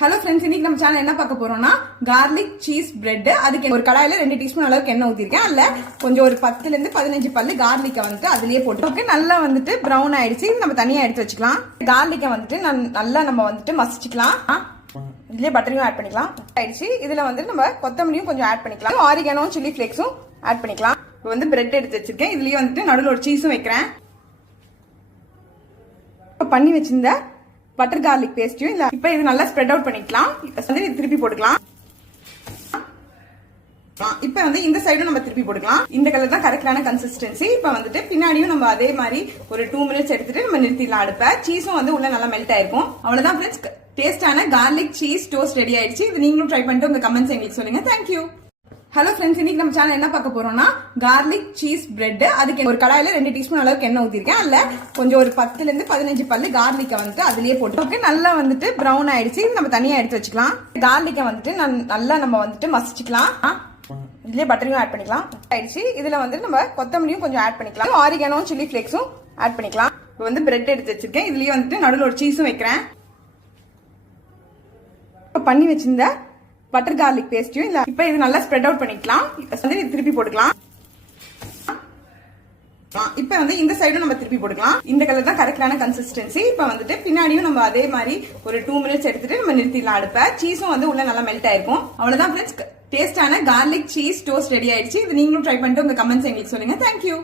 Hello friends, இன்னைக்கு நம்ம channel என்ன பார்க்க போறோம்னா கார்லிக் சீஸ் பிரெட். அதுக்கு ஒரு கடாயில 2 டீஸ்பூன் அளவுக்கு எண்ணெய் ஊத்திருக்கேன். அதுல கொஞ்சம் ஒரு 10 ல இருந்து 15 பல்லு கார்லிக்கை வந்துட்டு அதுலயே போட்டு நல்லா வந்துட்டு ப்ரௌன் ஆயிடுச்சு. நம்ம தனியா எடுத்து வச்சுக்கலாம். கார்லிக்கை வந்துட்டு நல்லா நம்ம வந்துட்டு மசிச்சுக்கலாம். இதுலயே பட்டரையும் ஆட் பண்ணிக்கலாம். ஆயிடுச்சு. இதுல வந்துட்டு நம்ம கொத்தமல்லியும் கொஞ்சம் ஆட் பண்ணிக்கலாம். ஆரிகானோ சில்லி ஃபிளேக்ஸும் ஆட் பண்ணிக்கலாம். இப்போ வந்து பிரெட் எடுத்து வச்சிருக்கேன். இதுலயே வந்துட்டு நடுவில் ஒரு சீஸும் வைக்கிறேன். பண்ணி வச்சிருந்த பட்டர் கார்லிக் பேஸ்டையும் இல்ல இப்போ இது நல்லா ஸ்ப்ரெட் அவுட் பண்ணிக்கலாம். திருப்பி போட்டுக்கலாம். இப்போ வந்து இந்த சைடும் நம்ம திருப்பி போட்டுக்கலாம். இந்த கலர் தான் கரெக்டான கன்சிஸ்டன்சி. இப்போ வந்துட்டு பின்னாடியும் நம்ம அதே மாதிரி ஒரு 2 மினிட்ஸ் எடுத்துட்டு நம்ம நிறுத்திடலாம் அடுப்ப. சீஸும் வந்து உள்ள நல்லா மெல்ட் ஆயிருக்கும். அவ்வளவுதான் ஃப்ரெண்ட்ஸ், டேஸ்டான கார்லிக் சீஸ் டோஸ்ட் ரெடி ஆயிடுச்சு. இது நீங்களும் ட்ரை பண்ணிட்டு உங்க கமெண்ட்ஸ் எங்களுக்கு சொல்லுங்க. தேங்க்யூ. ஹலோ ஃப்ரெண்ட்ஸ், இன்னைக்கு நம்ம சேனல் என்ன பார்க்க போறோம்னா கார்லிக் சீஸ் பிரெட். அதுக்கு ஒரு கடாயில 2 டீஸ்பூன் அளவுக்கு எண்ணெய் ஊத்திருக்கேன். அதுல கொஞ்சம் ஒரு 10 ல இருந்து 15 பல்லு கார்லிக்கை வந்துட்டு அதுலயே போட்டு நல்லா வந்துட்டு ப்ரௌன் ஆயிடுச்சு. நம்ம தனியா எடுத்து வச்சுக்கலாம். கார்லிக்கை வந்துட்டு நல்லா நம்ம வந்துட்டு மசிச்சுக்கலாம். இதுலயே பட்டரையும் ஆட் பண்ணிக்கலாம். ஆயிடுச்சு. இதுல வந்து நம்ம கொத்தமல்லியும் கொஞ்சம் ஆட் பண்ணிக்கலாம். ஆரிகானோ சில்லி ஃபிளேக்ஸும் ஆட் பண்ணிக்கலாம். இப்போ வந்து பிரெட் எடுத்து வச்சிருக்கேன். இதுலயே வந்துட்டு நடுவில் ஒரு சீஸும் வைக்கிறேன். பண்ணி வச்சிருந்த பட்டர் கார்லிக் பேஸ்டையும் இல்ல இப்போ இது நல்லா ஸ்ப்ரெட் அவுட் பண்ணிக்கலாம். திருப்பி போட்டுக்கலாம். இப்போ வந்து இந்த சைடும் நம்ம திருப்பி போட்டுக்கலாம். இந்த கலர் தான் கரெக்டான கன்சிஸ்டன்சி. இப்போ வந்துட்டு பின்னாடியும் நம்ம அதே மாதிரி ஒரு 2 மினிட்ஸ் எடுத்துட்டு நம்ம நிறுத்திடலாம் அடுப்ப. சீஸும் வந்து உள்ள நல்லா மெல்ட் ஆயிருக்கும். அவ்வளவுதான் ஃப்ரெண்ட்ஸ், டேஸ்டான கார்லிக் சீஸ் டோஸ்ட் ரெடி ஆயிடுச்சு. இது நீங்களும் ட்ரை பண்ணிட்டு உங்க கமெண்ட்ஸ் எங்களுக்கு சொல்லுங்க. தேங்க்யூ.